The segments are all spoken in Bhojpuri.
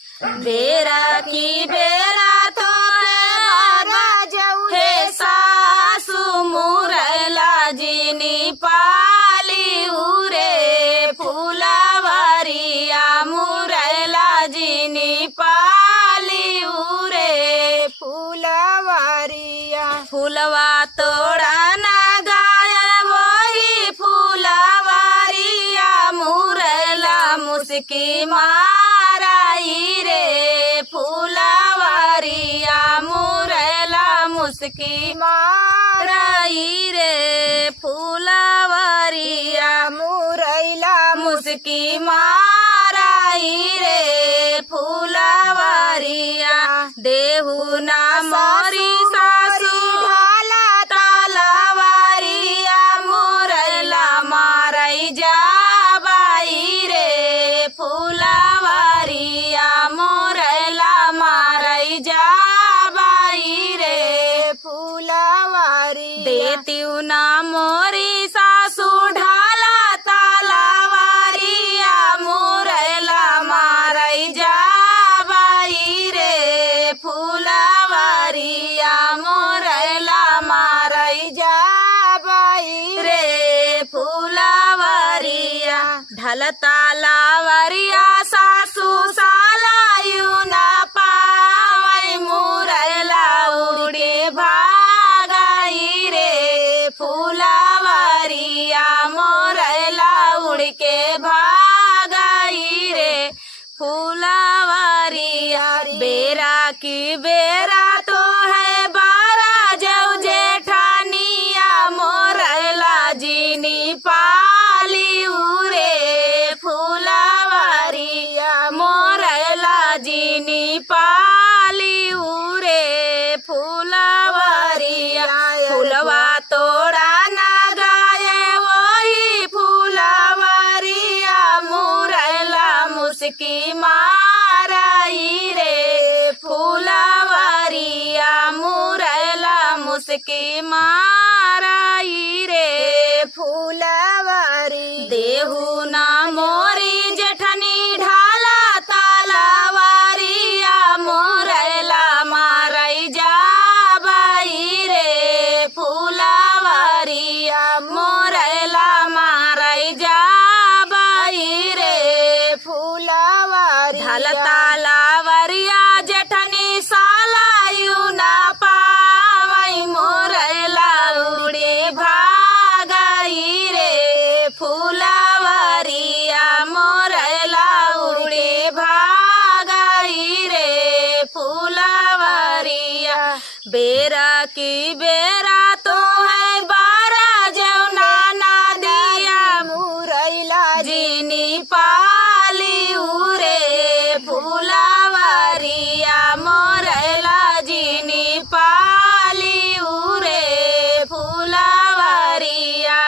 बेरा की बेरा तो है सासु मुरैला जिनी पाली उरे फूलवरिया मुरैला जिनी पाली उरे फूलवरिया फूलवा तोड़ा ना गाय वही फूलवरिया मुरैला मुस्की माराई रे फूलवरिया मुरैला मुस्की माराई रे फूलवरिया मुरैला मुस्की माराई रे फूलवरिया देहु ना मोरी सासू ढाला तलवारिया मुरैला मारई जाबाई रे फूलवरिया मुरैला मारई जाबाई रे फूलवरी देतीउ ना मोरी सासू ढाला तलवारिया मुरैला मारई जाबाई रे फूलवरिया मुरैला मारई जाबाई रे फूलवरिया ढलतालावरिया सासू सालायु न पावई मुरैला उड़े भागाई रे फूलवरिया मुरैला उड़ के भागाई रे फूलवरिया बेरा की बेरा तो है बारा जव जेठानिया मोरैला जिनी पाली उरे फूलवरिया मोरैला जिनी पाली उरे फूलवरिया फूलवा तोड़ा ना गाये वही फूलवरिया मुरैला मुस्की माराई रे फूलवरिया मुरैला मुस्की माराई रे फूलवरी देहु ना मोरी जेठनी ढाला तलवारिया मुरैला मारई जाबाई रे फूलवरिया मुरैला मारई जाबाई रे फूलवरी ढलतालावरिया जेठनी सालायु ना पावई मुरैला उड़े भागाई रे फूलवरिया मुरैला उड़े भागाई रे फूलवरिया बेरा की बेरा तो है बारा जवना ना दिया मुरैला जिनी पाली उरे फूलवरिया मुरैला जिनी पाली उरे फूलवरिया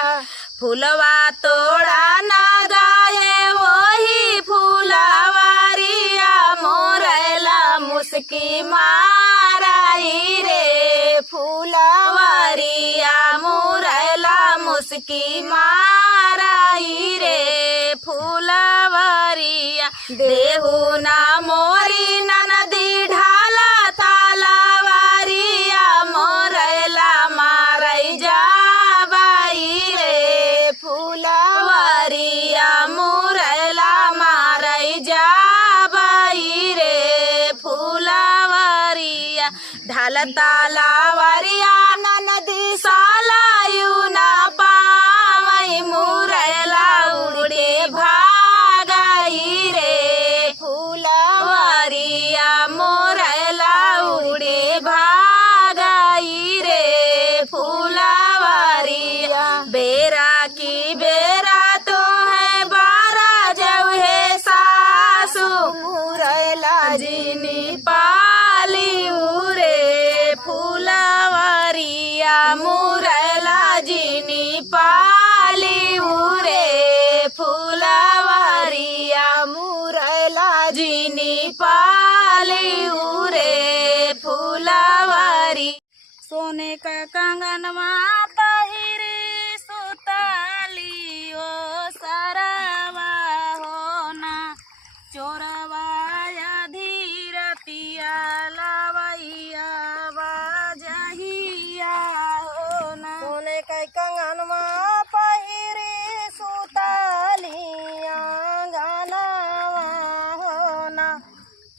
फूलवा तोड़ा ना गाये वही फूलवरिया मुरैला मुस्की माराई रे फूलवरिया मुरैला मुस्की माराई रे फूलवरिया देहु ना मोरी ननदी ढाला तलवारिया मुरैला मारई जाबाई रे फूलवरिया मुरैला मारई जाबाई रे फूलवरिया ढलतालावरिया ननदी सालायु न पावई मुरैला उड़े भागाई रे फूलवरिया मुरैला उड़े भागाई रे फूलवरिया बेरा की बेरा तो है बारा जव है सासू मुरैला जिनी पाली उरे फूलवरिया मुरैला जिनी पाली उरे फूलवरिया मुरैला जिनी पाली उरे फूलवरी सोने का कंगनवा पहिरी सुताली ओ सरवा होना चोरवा आधी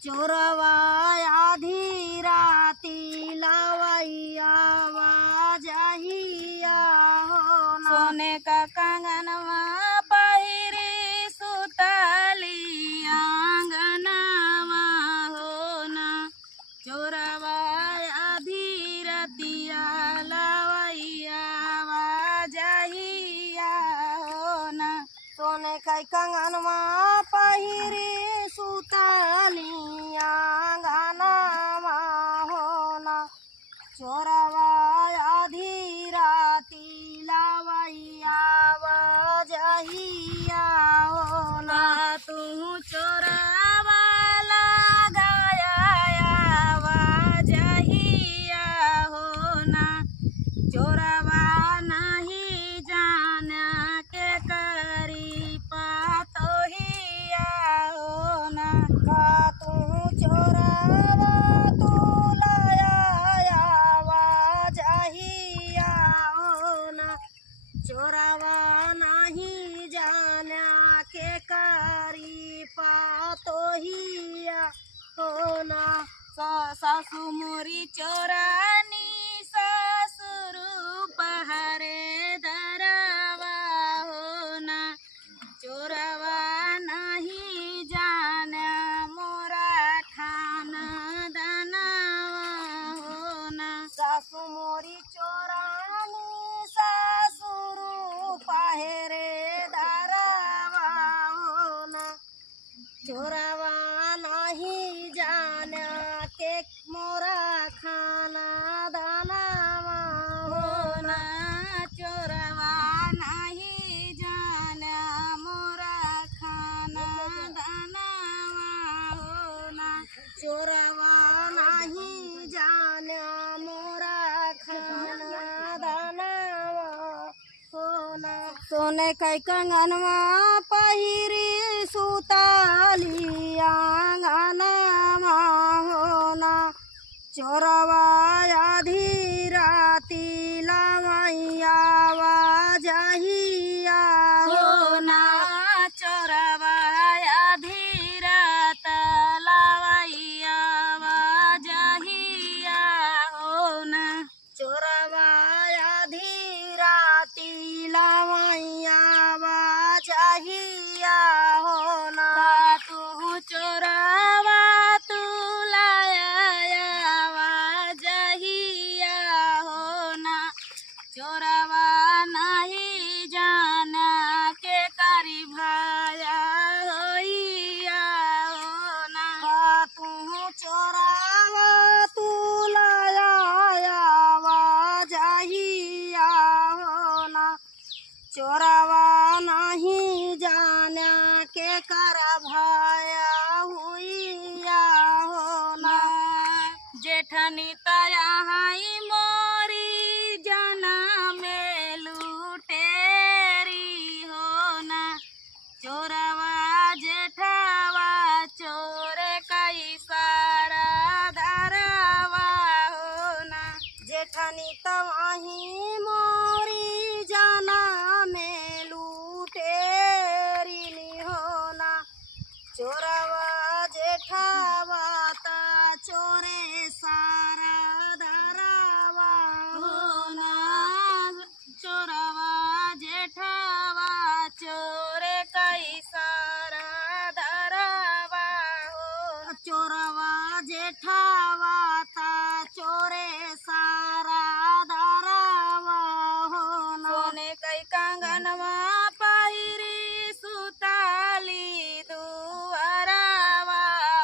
चोरवा आधी राती लावैया जहिया हो ना। सोने का कंगनवा पहिरी सुतली आंगनवा हो ना। चोरवा आधी रतिया लावैया जहिया हो ना। सोने का कंगनवा पहिरी सुतली आंगनवा हो ना। चोरवा आधी राती लावैया जहिया हो ना। तू चोरवा लगाया जहिया हो ना। चोरवा नहीं जाना के करी पातोहिया हो ना। का तू चोरवा तू लाया जहिया हो ना। चोरवा नहीं जाना के करी पातोहिया हो ना। सासू मोरी चोरानी ससुर पहरे दरवा हो ना। चोरवा नहीं जाना मोरा खाना दनावा हो ना। सासू मोरी चोरानी सासुरु पहरे दरवा हो ना। चोरवा नहीं जाना के मोरा खाना दानावा हो ना। चोरवा नहीं जाना मोरा खाना दनावा हो ना। चोरवा नहीं जाना मोरा खाना दानावा हो ना। सोने के कंगनवा पहिरी सुतली आंगनवा हो ना। चोरवा आधी राती लावैया जहिया हो ना। चोरवा आधी रात लावैया जहिया हो ना। चोरवा आधी राती लावैया जहिया हो ना। तू चोरवा तू लाया जहिया हो ना। चोरवा नहीं जाना के करी भाया होइया हो ना। का तू चोरवा तू लाया जहिया हो ना। चोरवा नहीं जाना के कर भाया हुइया हो ना। जेठनी तया हाई मोरी जना में लुटेरी हो ना। चोरवा जेठवा चोरे कई सारा धरवा हो ना। जेठनी तवाही मोरी जाना में लूटेरी हो ना। चोरवा जेठावा ता चोरे सारा धरावा हो ना। चोरवा जेठवा चोरे कई सारा धरवा हो। चोरवा जेठावा ता चोरे सारा धरावा हो ना। सोने कई कंगनवा पहिरी सुताली दुआरावा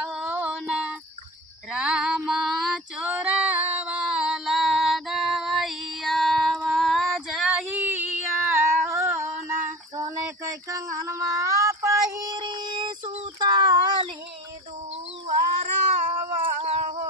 हो ना। रामा चोरवा लगावैया जहिया हो ना। सोने के कंगनवा पहिरी सुताली दुआरावा हो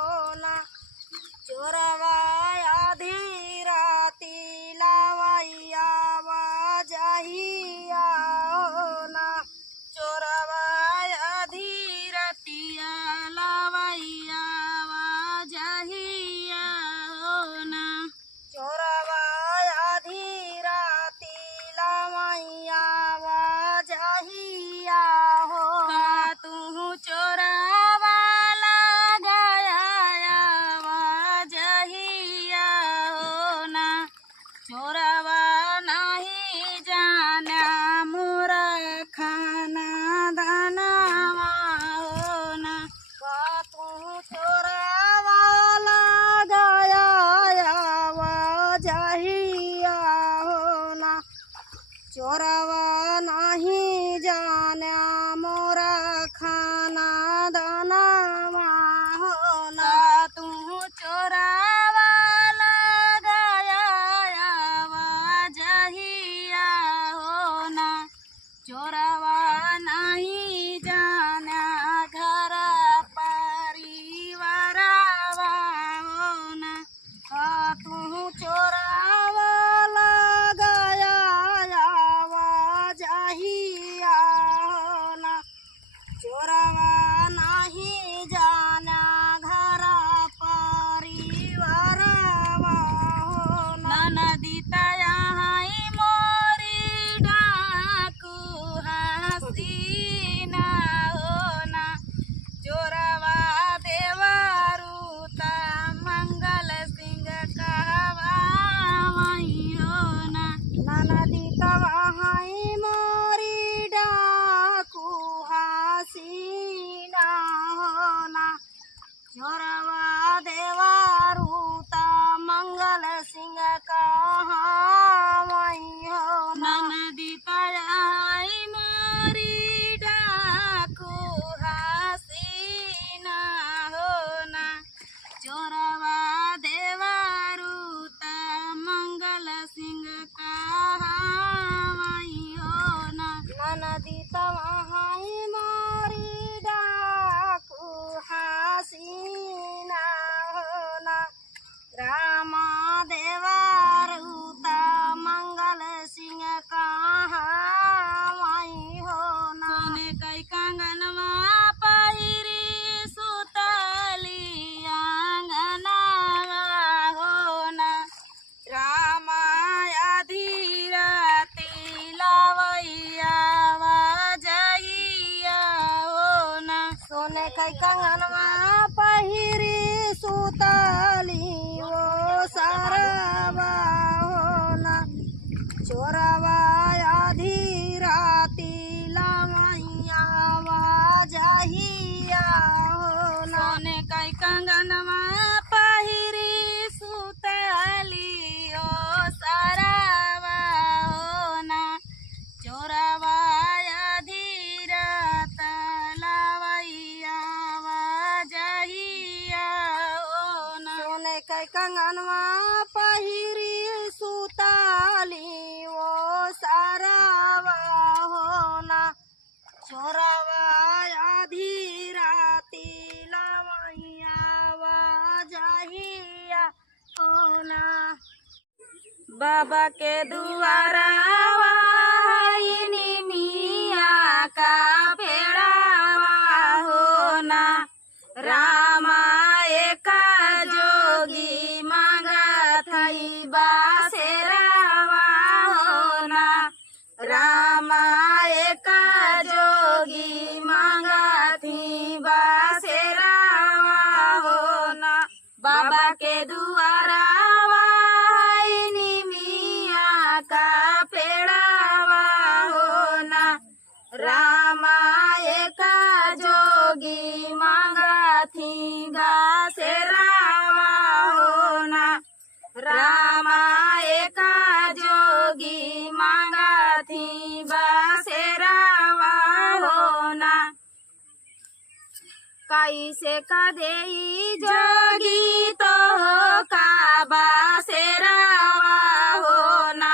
चोरवा देवारूता मंगल सिंह कहावई हो ना। नदी तड़ाई मोरी डाकू हसीना हो ना। चोरवा देवारूता मंगल सिंह कहावई हो ना। नदी तवहाई मोरी डाकू हसीना हो ना। रामा देवारूता मंगल सिंह कहावई हो ना। सोने कई कंगनवा पहिरी सुतली आंगनवा हो ना। रामा धीरा तिलवैया जहिया हो ना। सोने कई कंगनवा पहिरी सुतली वो सारवा हो ना। चोरवा आधी राती लमैया जहिया हो ना। सोने कई कंगनवा पहिरी सुतली ओ सारावा हो ना। चोरवा धीरा तलवैया जहिया हो ना। सोने कई कंगनवा पहिरी सुतली वो सारवा हो ना। चोरवा आधी राती लमैया जहिया हो ना। बाबा के दुआरा मिया का पेड़ावा हो ना। रामा एक जोगी मांगत हई बासेरावा हो ना। रामा एक जोगी मांगत ही बासेरावा हो ना। बाबा के दुआरा मिया का पेड़ावा हो ना। रामा एक जोगी मांगथी गासेरावा हो ना। रामा एक जोगी मांगथी बासेरावा हो ना। कैसे कदेई जोगी तो का बासेरावा हो ना।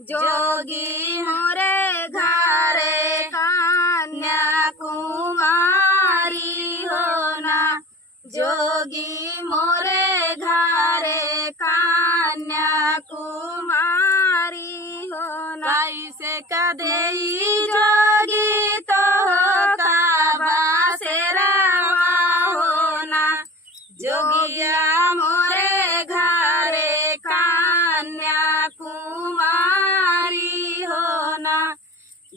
जोगी मोरे घरे कन्याकुमारी हो ना। जोगी मोरे घरे कन्याकुमारी हो ना। कैसे कदेई जोगी तो का बासेरावा हो ना। जोगिया मोरे घरे कन्याकुमारी हो ना।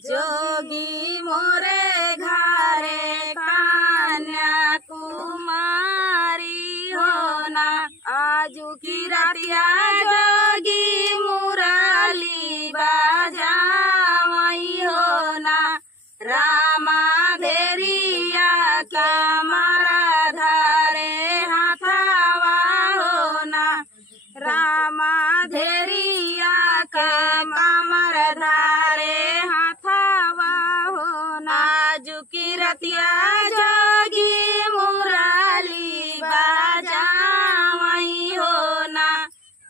जोगी मोरे घरे कन्याकुमारी हो ना। आजू की रातिया जोगी मुरली बाजावई हो ना। रामा धेरिया का मारा धारे हाथावा हो ना। रामा धेरिया का मामर धारे हाथावा हो ना। आजू की रतिया जोगी मुरली बाजावई हो ना।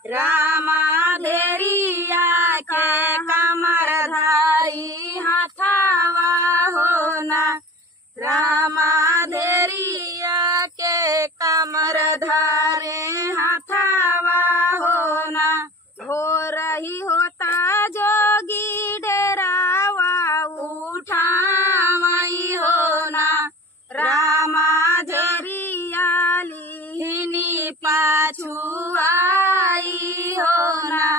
रामा धेरिया के कमर धारी हाथावा हो ना। रामा धेरिया के कमर धारे हाथावा हो ना। हो रही होता जोगी डेरावा उठावई हो ना। रामा धेरिया लिहिनी पाछू आई हो ना।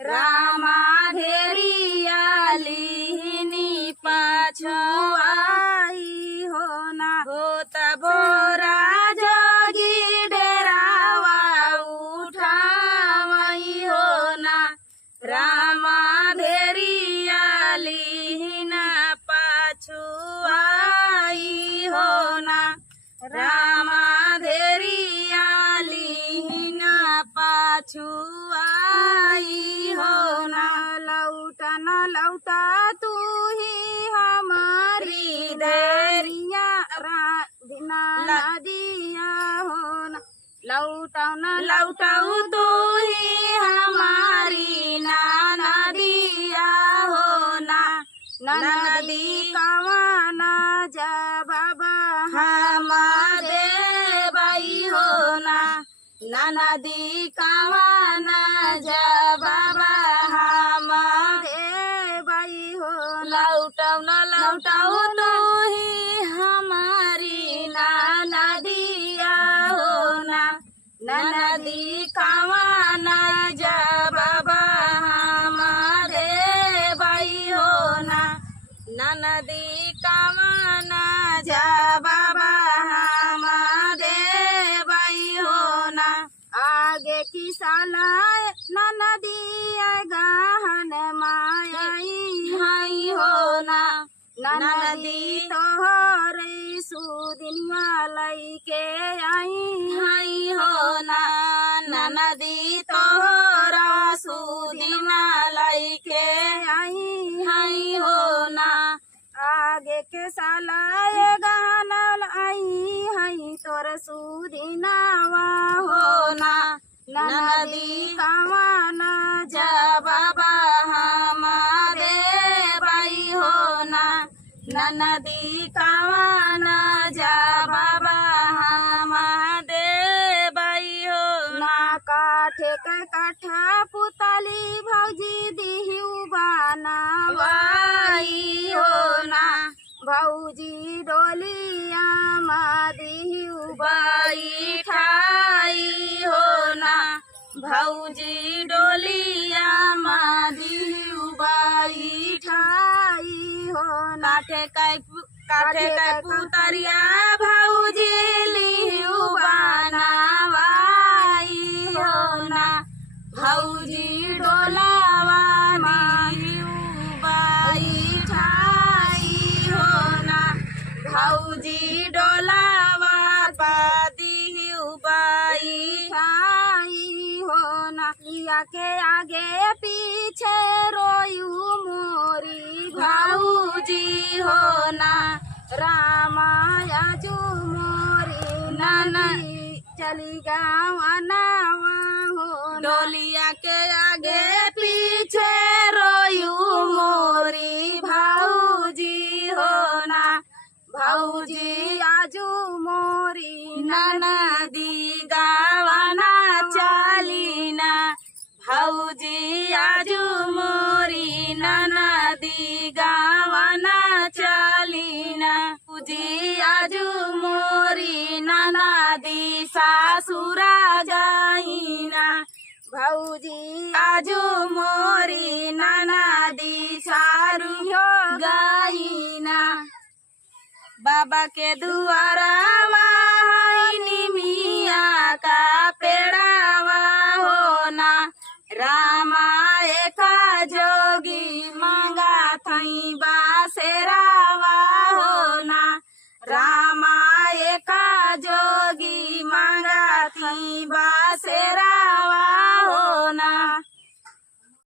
रामा धेरिया लिहिनी पाछू आई हो ना। होता भोरा जोगी डेरावा उठावई हो ना। रामा धेरिया लिहिना पाछू आई हो ना। रामा धेरिया छुआई हो ना। लौटा न लौटा तू ही हमारी दरिया बिना नदिया हो ना। लौटा न लौटाऊ तू ही हमारी नाना दिया हो ना। नदी कवाना जा बाबा हमारे बाई हो ना। नदी कावाना जा बाबा हमारे बाई हो लौटाऊ न लौटाऊ तू ही हमारी नाना दिया हो ना। नदी कावाना जा बाबा हमारे बाई हो ना। नदी कावाना जा बाबा हमारे बाई हो ना। आगे की साला नदी गहन मायाई हाई हो ना। नदी तोहरे सुदिनिया लैके आई हाई हो ना। नदी तोहरा सुदिना लैके आई हाई हो ना। आगे के साला गहन आई हई तोर सुदिनावा हो ना। नदी कवाना जा बाबा हमारे बाई हो ना। नदी कावाना जा बाबा हमारे बाई हो ना। काठे के काठा पुताली भौजी दिहु बाई हो ना। भौजी डोलिया दिहु बाई ठाई हो ना। भौजी डोलिया मादी बाई ठाई हो ना। काठे कै पुतरिया भौजी लिहु बनावाई हो ना। भौजी डोलावा लिहु बाई ठाई हो ना। भौजी डोलावा पादिहु बाई ठाई हो ना। लिया के आगे पीछे रोयू मोरी भौजी हो ना। रामायाजू मोरी नदी चली गाँव हो डोलिया के आगे पीछे रोयू मोरी भौजी हो ना। भौजी आजू मोरी नदी गावाना चालीना। भौजी आजू मोरी नदी गावाना चालीना। भौजी आजू मोरी नदी सासुरा जाइना। भौजी आजू मोरी नदी सारू गाइना। बाबा के दुआरा मिया का पेड़ावा हो ना। रामा एका जोगी मांगा थई बा